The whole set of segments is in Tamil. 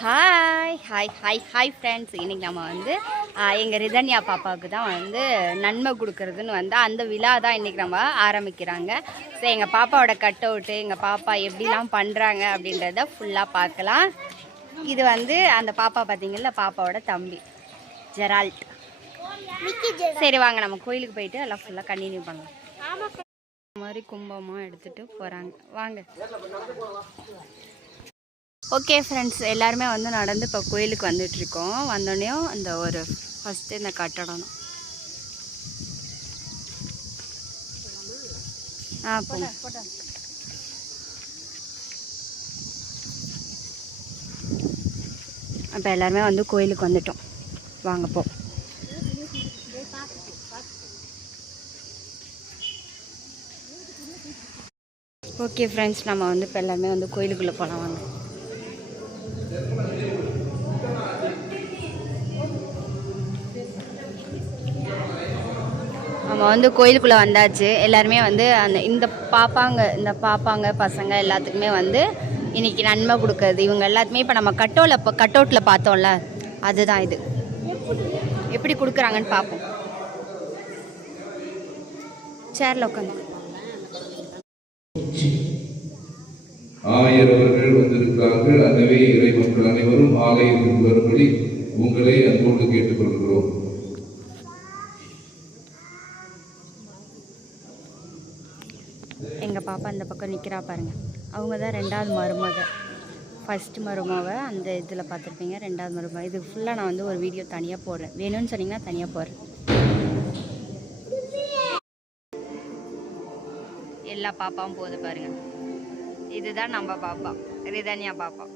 Hi hi hi hi friends, இன்றைக்கி நம்ம வந்து எங்கள் ரிதன்யா பாப்பாவுக்கு தான் வந்து நன்மை கொடுக்குறதுன்னு வந்து அந்த விழா தான் இன்றைக்கி நம்ம ஆரம்பிக்கிறாங்க. ஸோ எங்கள் பாப்பாவோட கட் அவுட்டு, எங்கள் பாப்பா எப்படிலாம் பண்ணுறாங்க அப்படின்றத ஃபுல்லாக பார்க்கலாம். இது வந்து அந்த பாப்பா பார்த்தீங்கல்ல, பாப்பாவோட தம்பி ஜெரால்ட். சரி வாங்க நம்ம கோயிலுக்கு போயிட்டு எல்லாம் ஃபுல்லாக கண்டினியூ பண்ணலாம். இந்த மாதிரி கும்பமாக எடுத்துகிட்டு போகிறாங்க, வாங்க. ஓகே ஃப்ரெண்ட்ஸ், எல்லாருமே வந்து நடந்து இப்போ கோயிலுக்கு வந்துட்டுருக்கோம். வந்தோடனே அந்த ஒரு ஃபஸ்ட்டு இந்த கட்டடம் அப்போ எல்லாருமே வந்து கோயிலுக்கு வந்துட்டோம், வாங்க போ. ஓகே ஃப்ரெண்ட்ஸ், நம்ம வந்து இப்போ எல்லாருமே வந்து கோயிலுக்குள்ளே போகலாம், வாங்க. நம்ம வந்து கோயிலுக்குள்ளே வந்தாச்சு. எல்லாருமே வந்து இந்த பாப்பாங்க பசங்க எல்லாத்துக்குமே வந்து இன்றைக்கி நன்மை கொடுக்குறது. இவங்க எல்லாத்துமே இப்போ நம்ம கட்டவுட்டில் பார்த்தோம்ல, அதுதான் இது. எப்படி கொடுக்குறாங்கன்னு பார்ப்போம். சேரில் உட்காந்து ஆயர் அவர்கள் வந்திருக்கிறார்கள். எனவே இறை மக்கள் அனைவரும் ஆலயத்திற்கு வரும்படி உங்களை அன்போடு கேட்டுக்கொள்கிறோம். எங்கள் பாப்பா அந்த பக்கம் நிற்கிறா பாருங்க. அவங்க தான் ரெண்டாவது மருமக. ஃபஸ்ட்டு மருமவை அந்த இதில் பார்த்துருப்பீங்க, ரெண்டாவது மருமக. இது ஃபுல்லாக நான் வந்து ஒரு வீடியோ தனியாக போடுறேன், வேணும்னு சொன்னீங்கன்னா தனியாக போடுறேன். எல்லா பாப்பாவும் போகுது பாருங்க. இதுதான் நம்ம பாப்பா, ரிதன்யா பாப்பா.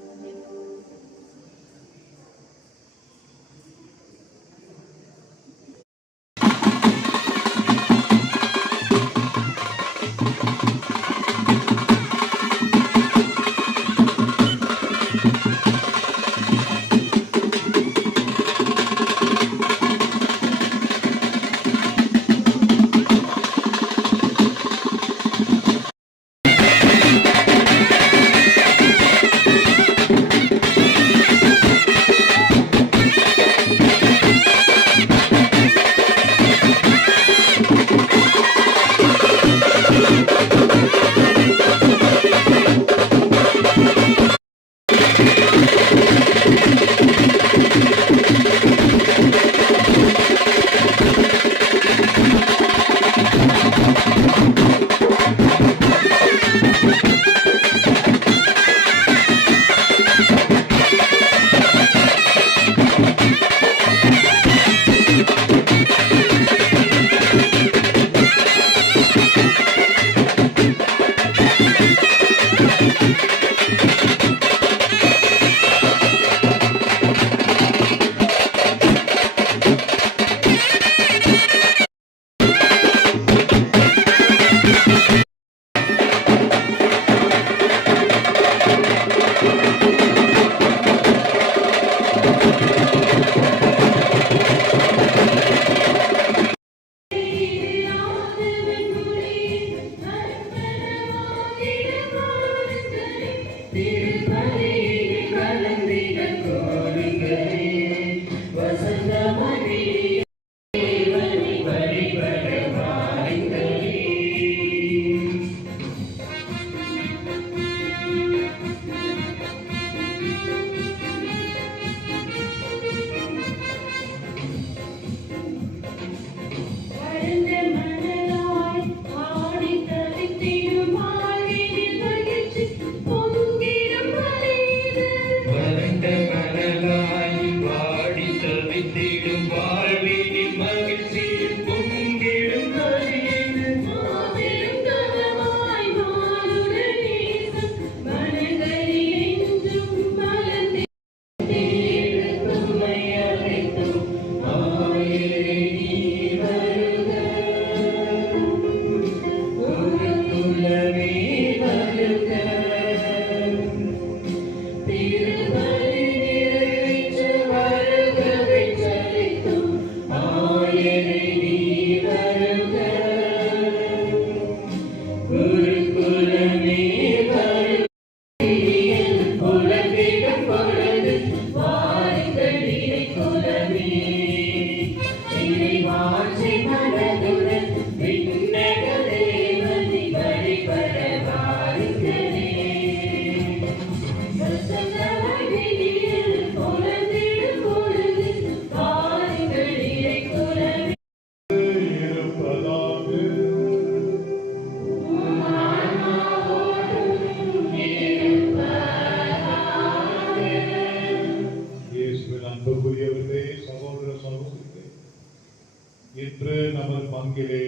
நான்கிலே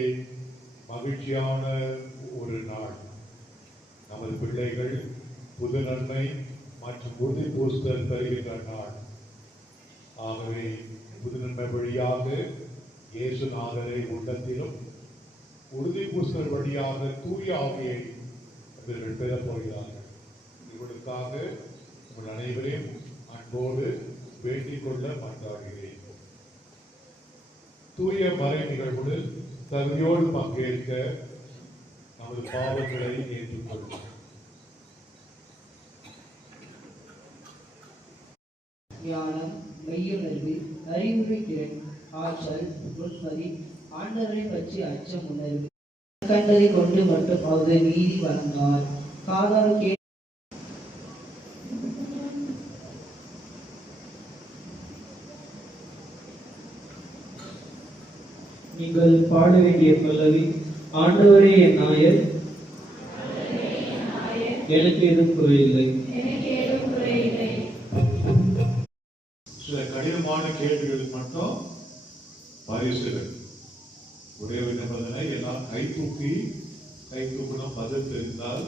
மகிழ்ச்சியான ஒரு நாள். நமது பிள்ளைகள் புது நன்மை மற்றும் உறுதி பூஸ்தல் பெறுகின்ற நாள். ஆகவே புது நன்மை வழியாக இயேசுநாதரை உள்ளத்திலும் உறுதி பூஸ்தல் வழியாக தூய ஆவியை இவர்கள் பெறப் போகிறார்கள். இவர்களுக்காக உங்கள் அனைவரையும் அன்போடு வேண்டிக் கொள்ள மன்றாடுகிறேன். தூய மறை நிகழ்வுகளில் தகுதியோடு பங்கேற்க நமது பாவங்களை ஏற்றுக்கொள்ளும். ஞானம், மெய்யுணர்வு, அறிவுரை திறன், ஆற்றல், நுண்மதி, ஆண்டவரை பற்றி அச்சம் உணர்வு கண்டதை கொண்டு மட்டும் அவர் நீதி வழங்கார். காதால் நீங்கள் பாட வேண்டிய பல்லவி, ஆண்டவரே என் நாயர், எனக்கு எதுவும் குறையில்லை. சில கடினமான கேள்விகளுக்கு மட்டும் பரிசுகள். ஒரே ஒரு நிபந்தனை, எல்லாம் கை தூக்கணும் பதில் தெரிந்தால்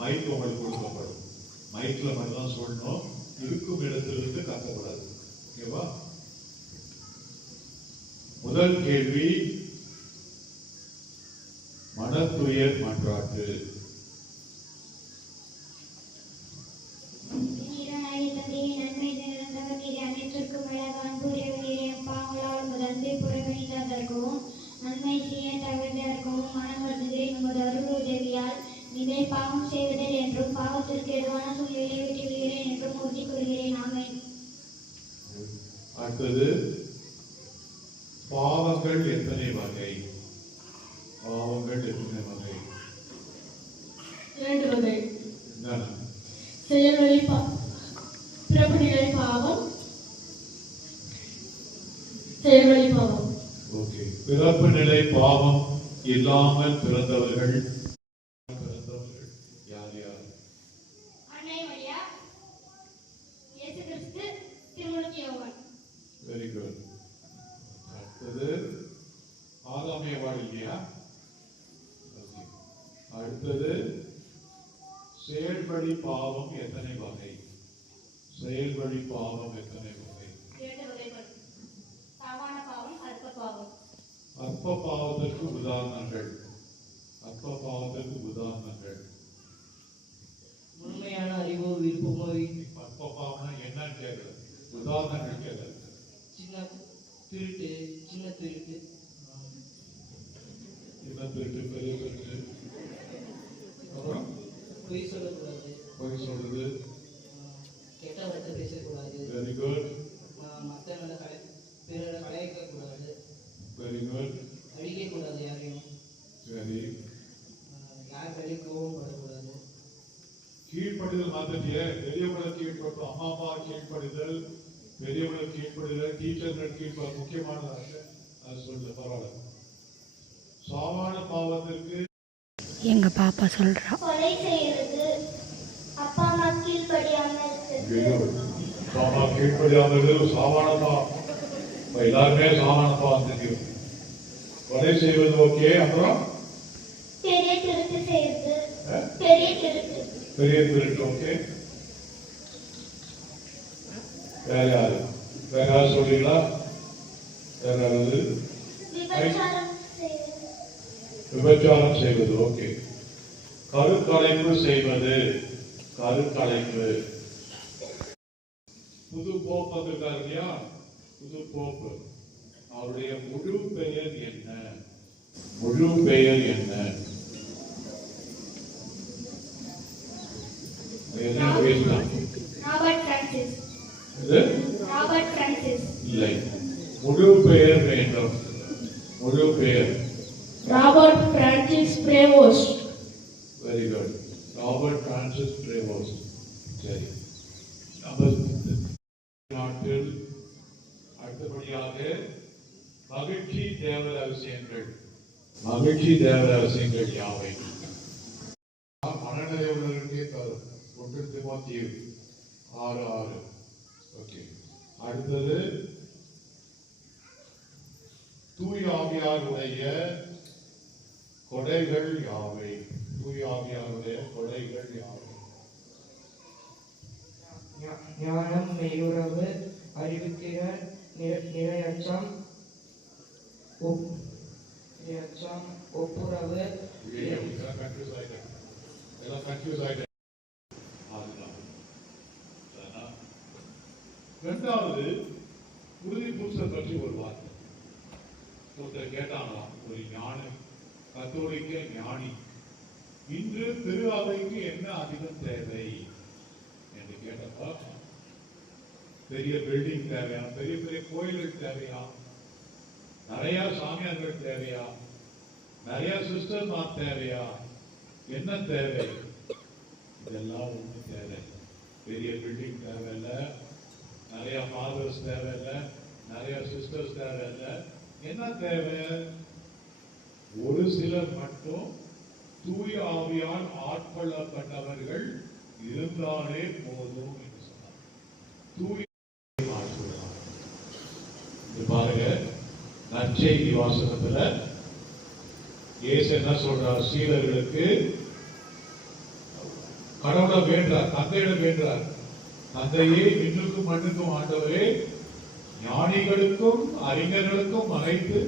மைக் உங்களுக்கு கொடுக்கப்படும். மைக்ல மட்டும் தான் சொல்லணும், இருக்கும் இடத்திலிருந்து கத்தக்கூடாது. ஓகேவா? முதல் கேள்வி, மனத்துயர் மன்றாட்டு. பாவம் செய்வதில் என்றும் பாவத்திற்கு எதுவான சூழ்நிலையை விட்டு விடுகிறேன் என்றும் உறுதி கொள்கிறேன். ஆமென். அடுத்தது, பாவங்கள் எத்தனை வகை? பாவங்கள் எத்தனை வகை? 2 வகை. என்னென்ன? செயல்வழி பிறப்பு நிலை பாவம், செயல்வழி பாவம். ஓகே. பிறப்பு நிலை பாவம் இல்லாமல் பிறந்தவர்கள் யார் யார்? அன்னை மரியா, இயேசு கிறிஸ்து, திருமுழுக்கு யோவான். Very good. அடுத்தது, ஆதாமிய வாழ் இல்லையா? அடுத்தது, செயல்வழி பாவம் எத்தனை வகை? செயல்வழி பாவம் எத்தனை வகை? 2 வகைகள். சாவான பாவம், அற்ப பாவம். அற்ப பாவத்திற்கு உதாரணங்கள். அற்ப பாவத்திற்கு உதாரணங்கள். முழுமையான அறிவோ விருப்பமோ, அற்ப பாவம்னா என்னன்னு கேட்கல, உதாரணங்கள் கேட்கல. சின்ன திருட்டு, சின்ன திருட்டு, என்ன திருட்டு, பெரிய திருட்டு, அப்புறம் பொய் சொல்லக்கூடாது, பொய் சொல்றது. கெட்ட வார்த்தை பேசக்கூடாது, வெரி குட். மற்றவங்கள பிறரை கலாய்க்க கூடாது, வெரி குட். அழிக்க கூடாது யாரையும், சரி. யார் வேலையும் கோபப்படக்கூடாது. கீழ்ப்படிதல் மாத்திட்டியே, பெரியவங்களை கீழ்படுத்தும், அம்மா அப்பா கீழ்ப்படிதல், பெரியவங்களை கீழ்ப்படிதல், டீச்சர்கள் கீழ்ப்படிதல் முக்கியமானதாக அது சொல்லுது. பரவாயில்ல. சாவான பாவத்திற்கு எங்க பாப்பா சொல்றா, கொலை செய்யறது, அப்பா அம்மா கீழ்ப்படியாம இருக்கிறது. சாமா கீழ்ப்படியாமல் சாவான பாவம். எல்லாருமே சாவான பாவம் தெரியும். கொலை செய்வது ஓகே. அப்புறம் பெரிய திருட்டு செய்யறது, பெரிய திருட்டு. பெரிய திருட்டு ஓகே. வேற யாரு? வேற யாரு சொல்றீங்களா? வேற யாராவது? விபச்சாரம் செய்யறது. விபச்சாரம் செய்வது ஓகே. கருக்கலைப்பு செய்வது, கருக்கலைப்பு. புது போப் வந்திருக்காரு இல்லையா? புது போப்பு, அவருடைய முழு பெயர் என்ன? முழு பெயர் என்ன? என்ன பேசலாம்? Robert Francis. இது ராபர்ட் பிரான்சிஸ். இல்லை, முழு பெயர் வேண்டும். முழு பெயர். Robert Francis Prevost. Very good. Robert Francis Prevost. சரி. நம்ம நாட்டில் அடுத்தபடியாக மகிழ்ச்சி தேவ ரகசியங்கள். மகிழ்ச்சி தேவ ரகசியங்கள் யாவை? மனநிறைவுகளுக்கே தரும். 1 தீமோத்தேயு 6:6. ஓகே. அடுத்தது, தூய ஆவியாருடைய கொடைகள் யாவை? தூய ஆவியாருடைய கொடைகள் யாவை? ஞானம், மெய்யுறவு, அறிவுத்திறன், நிறையச்சம், ஒப்புரவு. இரண்டாவது, உறுதி பூசல் பற்றி ஒரு வார்த்தை. ஒருத்தர் கேட்டாங்களாம், ஒரு ஞானி, கத்தோலிக்க ஞானி, இன்று திரு அவைக்கு என்ன அதிகம் தேவை என்று கேட்டப்ப, பெரிய பில்டிங் தேவையா, பெரிய பெரிய கோயில்கள் தேவையா, நிறைய சாமியார்கள் தேவையா, நிறைய சிஸ்டர்மார் தேவையா, என்ன தேவை? இதெல்லாம் ஒண்ணு தேவை. பெரிய பில்டிங் தேவையில்லை, நிறைய ஃபாதர்ஸ் தேவையில்லை, நிறைய சிஸ்டர்ஸ் தேவையில்லை. என்ன தேவை? ஒரு சிலர் மட்டும் தூய ஆவியால் ஆட்கொள்ளப்பட்டவர்கள் இருந்தாலே போதும் என்று சொன்னார். தூய பாருங்க, நற்செய்தி வாசகத்துல இயேசு என்ன சொல்றார்? சீடர்களுக்கு கடவுளை வேண்டார், தந்தையிடம் வேண்டார். தந்தையே, விண்ணுக்கும் மண்ணுக்கும் ஆண்டவரே, ஞானிகளுக்கும் அறிஞர்களுக்கும் மறைத்து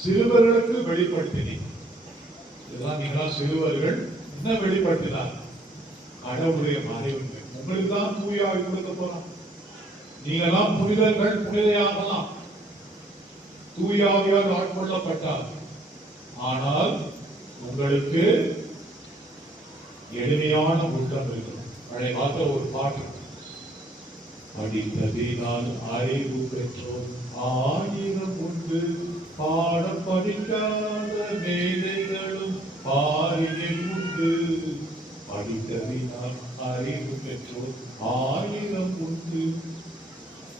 சிறுவர்களுக்கு வெளிப்படுத்தினீர். இதெல்லாம் நீங்களா சிறுவர்கள் என்ன வெளிப்படுத்தினார்? கடவுளுடைய மறைவுங்க. உங்களுக்கு தான் தூய ஆவி கொடுக்க போறோம். நீங்களாம் புனிதர்கள், புனிதையாகலாம், தூய ஆவியால் ஆட்கொள்ளப்பட்டார். ஆனால் உங்களுக்கு எளிமையான உள்ளம் இருக்கணும். பழைய காலத்துல ஒரு பாட்டு, படித்ததினால் அறிவு பெற்றோர் 1000 உண்டு, பாட படிக்காத மேதைகளும் பாரினில் உண்டு. படித்ததினால் அறிவு பெற்றோர் 1000 உண்டு.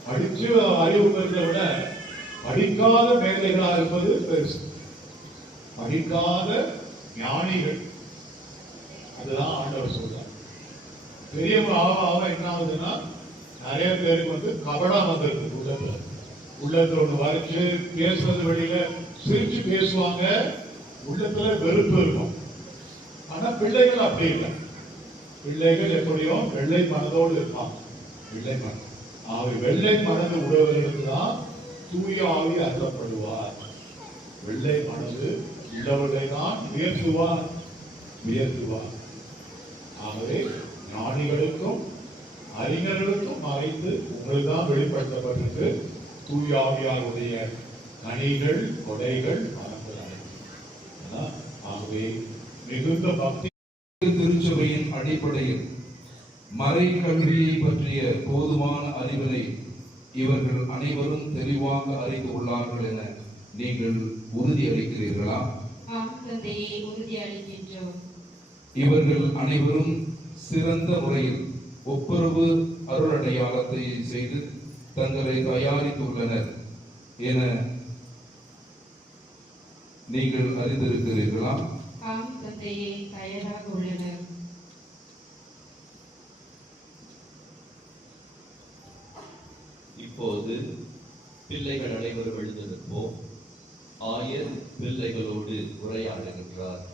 படிச்சு அறிவு பெற்றதை விட படிக்காத மேதைகளா இருப்பது பெருசு. படிக்காத ஞானிகள், அதுதான் ஆண்டவர் சொல்றார். பெரியவங்க ஆக என்ன ஆகுதுன்னா, நிறைய பேருக்கு கபடம் வந்திருக்கு. உள்ளத்துல ஒண்ணு வரைச்சு பேசுறது, வெளியில சிரிச்சு பேசுவாங்க, உள்ளத்துல வெறுப்பு இருக்கும். ஆனா பிள்ளைகள் அப்படி இல்லை. பிள்ளைகள் எப்படியோ வெள்ளை மனதோடு இருப்பாங்க. வெள்ளை மனம், வெள்ளை மனது உறவுகளுக்கு தான் தூய ஆவி அருளப்படுவார். வெள்ளை மனது உள்ளவர்களை தான் உயர்த்துவார். ஆகவே ஞானிகளுக்கும் அறிஞர்களுக்கும் மறைத்து உங்களுக்கு தான் வெளிப்படுத்தப்பட்டிருக்கு தூய ஆவியாருடைய கனிகள், கொடைகள், மரங்கள். ஆகவே மிகுந்த பக்தி திருச்சபையின் அடிப்படையில் மறை கல்வியை பற்றிய போதுமான அறிவினை இவர்கள் அனைவரும் தெளிவாக அறிந்து உள்ளார்கள் என நீங்கள் உறுதியளிக்கிறீர்களா? இவர்கள் அனைவரும் சிறந்த முறையில் ஒப்புரவு அருளடையாளத்தை செய்து தங்களை தயாரித்துள்ளனர் என நீங்கள் அறிந்திருக்கிறீர்களா? தயாராக உள்ளனர். இப்போது பிள்ளைகள் அனைவரும் எழுந்திருப்போம். ஆயர் பிள்ளைகளோடு உரையாடுகின்றார்.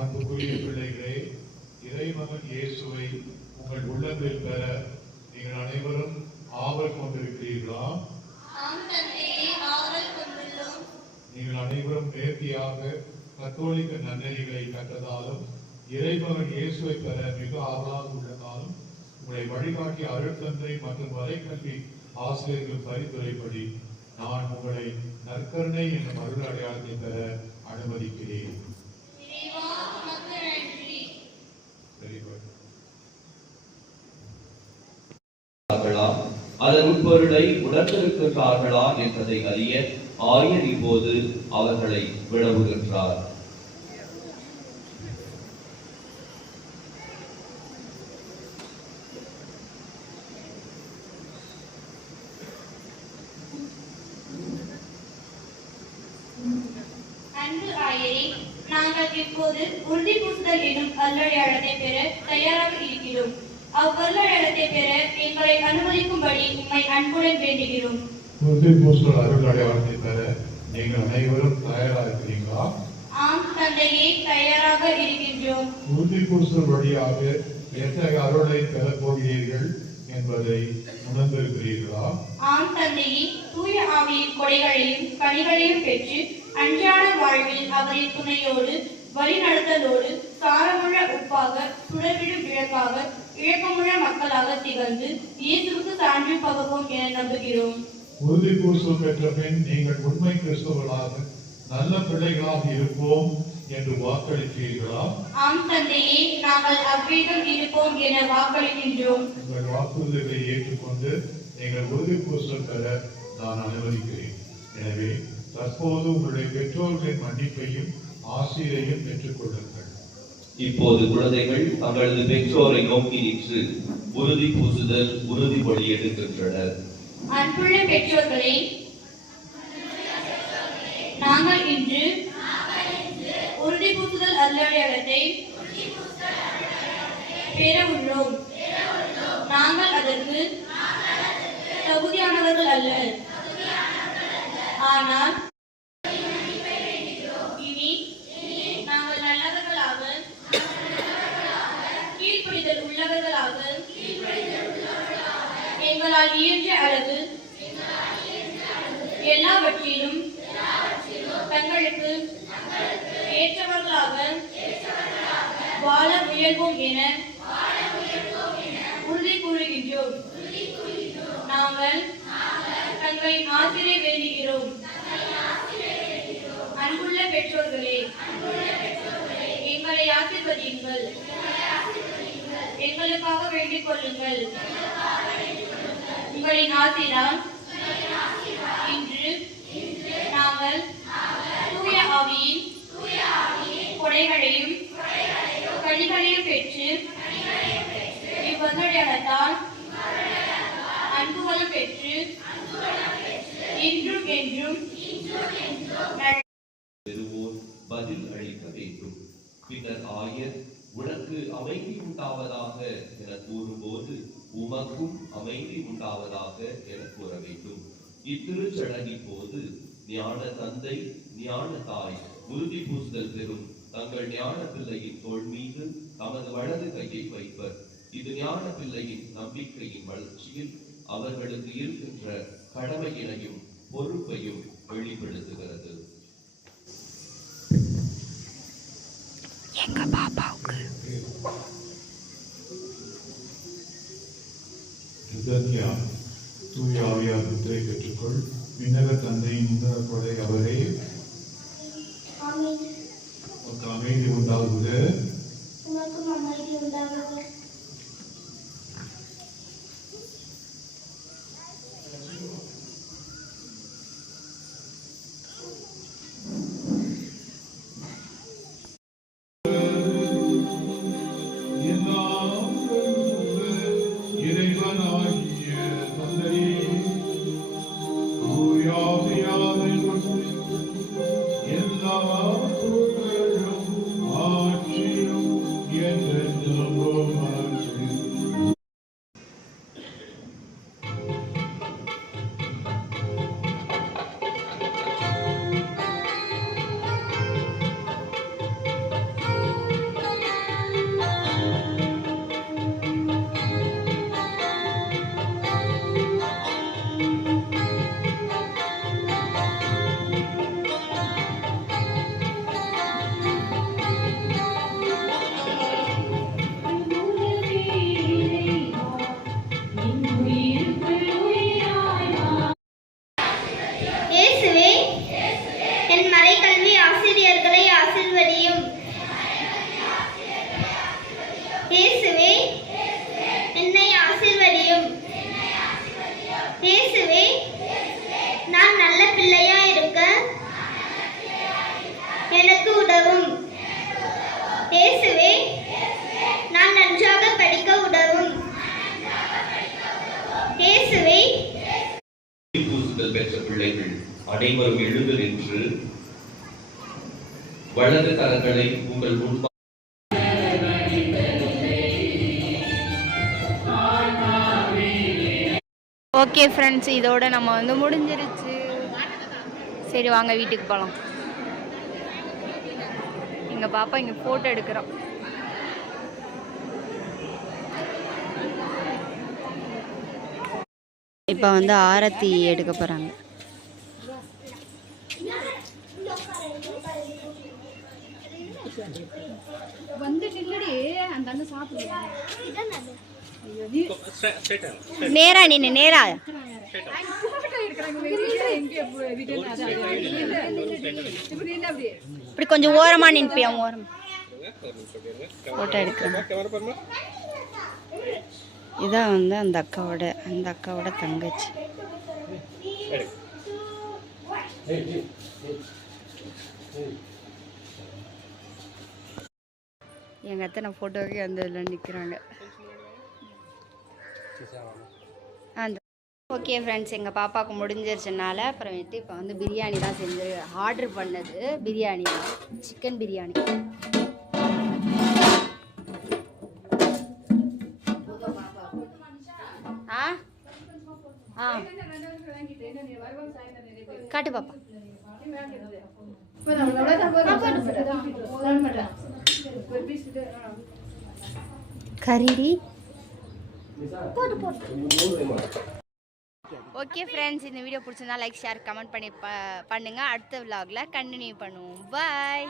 அன்புக்குரிய பிள்ளைகளே, இறைமகன் இயேசுவை உங்கள் உள்ளத்தில் பெற நீங்கள் அனைவரும் ஆவல் கொண்டிருக்கிறீர்களா? நீங்கள் அனைவரும் நேர்த்தியாக கத்தோலிக்க நன்னெறிகளை கற்றதாலும் இறைமகன் இயேசுவை பெற மிக ஆவலாக உள்ளதாலும் உங்களை வழிகாட்டிய அருட்தந்தை மற்றும் வரைக்கல்வி ஆசிரியர்கள் பரிந்துரைப்படி நான் உங்களை நற்கருணை என்னும் அருள் அடையாளத்தை பெற அனுமதிக்கிறேன். அதன் உட்பொருளை உணர்ந்திருக்கிறார்களா என்பதை அறிய ஆயர் இப்போது அவர்களை வினவுகின்றார். இப்போது உறுதி பூசுதல் எனும் அருளடையாளத்தை பெற தயாராக இருக்கிறோம். அவ்வருளடையாளத்தை பெற எங்களை அனுமதிக்கும்படி உம்மை அன்புடன் வேண்டுகிறோம். உறுதி பூசுதல் அருள் அடையாளத்தை பெற நீங்கள் அனைவரும் தயாராக இருக்கிறீங்களா? ஆம் தந்தையே, தயாராக இருக்கின்றோம். உறுதி பூசுதல் வழியாக எத்தகைய அருளை பெறப் போகிறீர்கள் என்பதை உணர்ந்திருக்கிறீர்களா? ஆம் தந்தையே, தூய ஆவியின் கொடைகளையும் கனிகளையும் பெற்று அன்றாட வாழ்வில் அவரின் துணையோடு வழிநடத்தலோடு சாரமுள்ள உப்பாக சுடர்விடும் விளக்காக இழக்கமுள்ள மக்களாக திகழ்ந்து இயேசுவுக்கு சான்று பகவோம் என நம்புகிறோம். உறுதி பூசுதல் பெற்ற பின் நீங்கள் உண்மை கிறிஸ்தவர்களாக நல்ல பிள்ளைகளாக இருப்போம் என்று வாக்களிக்கிறீர்களா? ஆம் தந்தையே, நாங்கள் அவ்விதம் இருப்போம் என வாக்களிக்கின்றோம். உங்கள் வாக்குறுதிகளை ஏற்றுக்கொண்டு நீங்கள் உறுதி பூசுதல் பெற நான் அனுமதிக்கிறேன். எனவே தற்போது உங்களுடைய பெற்றோர்களின் மன்னிப்பையும் ஆசீரையும் பெற்றுக் கொள்ளுங்கள். இப்போது குழந்தைகள் தங்களது பெற்றோரை நோக்கி நின்று உறுதி பூசுதல் உறுதிமொழி எடுக்கின்றனர். அன்புள்ள பெற்றோர்களே, நாங்கள் இன்று உறுதி பூசுதல் அருளடையாளத்தை பெற உள்ளோம். நாங்கள் அதற்கு தகுதியானவர்கள் அல்ல. ஆனால் இனி நாங்கள் நல்லவர்களாக, கீழ்ப்படிதல் உள்ளவர்களாக, எங்களால் இயன்ற அளவு எல்லாவற்றிலும் தங்களுக்கு ஏற்றவர்களாக வாழ முயல்வோம் என உறுதி கூறுகின்றோம். நாங்கள் தங்களின் ஆசிரியை வேண்டுகிறோம். அன்புள்ள பெற்றோர்களே, எங்களை ஆசீர்வதியுங்கள். எங்களுக்காக வேண்டிக் கொள்ளுங்கள். உங்களின் ஆசீரால் இன்று நாங்கள் தூய ஆவியின் கொடைகளையும் கனிகளையும் பெற்று இவ்வருளடையாளத்தால் அன்புகளும் பெற்று இன்றும் என்றும் பெறுவோர் பதில் அளிக்க வேண்டும். பின்னர் ஆயர் உனக்கு அமைதி உண்டாவதாக என கூறும்போது உமக்கும் அமைதி உண்டாவதாக என கூற வேண்டும். இத்திருச்சடங்கின் போது ஞான தந்தை ஞான தாய் உறுதி பூசுதல் பெறும் தங்கள் ஞான பிள்ளையின் தோள் மீது தமது வலது கையை வைப்பர். இது ஞான பிள்ளையின் நம்பிக்கையின் வளர்ச்சியில் அவர்களுக்கு இருக்கின்ற கடமையினையும் பொறுப்பையும் வெளிப்படுத்துகிறது. எங்க பாப்பாவுக்கு தூய ஆவியார் முத்திரை பெற்றுக்கொள். விண்ணக தந்தையின் முதல கொடை அவரே. அமைதி உண்டாகுக. உனக்கும் அமைதி உண்டாகுக. எனக்கு உதவும். இயேசுவே, நான் நன்றாக படிக்க உதவும். இயேசுவே, பூசுதல் பெற்ற பிள்ளைகள் அனைவரும் எழுந்து நின்று வலது கரங்களை உங்கள் முன்பாக ஓகே ஃப்ரெண்ட்ஸ், இதோட நம்ம வந்து முடிஞ்சிருச்சு. சரி வாங்க வீட்டுக்கு போகலாம். எங்கள் பாப்பா இங்கே ஃபோட்டோ எடுக்கிறோம். இப்போ வந்து ஆரத்தி எடுக்க போகிறாங்க. நேரா நின்று நேரா இப்படி கொஞ்சம் ஓரமா நின்பியா, ஓரம் போட்டோ எடுக்கிறேன். இதான் வந்து அந்த அக்காவோட தங்கச்சி. எங்கள் அத்தை நான் ஃபோட்டோவுக்கு அந்த இதில் நிற்கிறாங்க. அந்த ஓகே ஃப்ரெண்ட்ஸ், எங்கள் பாப்பாவுக்கு முடிஞ்சிருச்சுனால அப்புறமேட்டு இப்போ வந்து பிரியாணி தான் செஞ்சு ஆர்டர் பண்ணது. பிரியாணி தான், சிக்கன் பிரியாணி. ஆ ஆ காட்டு பாப்பா. கறிடி. ஓகே ஃப்ரெண்ட்ஸ், இந்த வீடியோ பிடிச்சிருந்தா லைக் ஷேர் கமெண்ட் பண்ணுங்க. அடுத்த vlogல கண்டினியூ பண்ணுவோம். பாய்.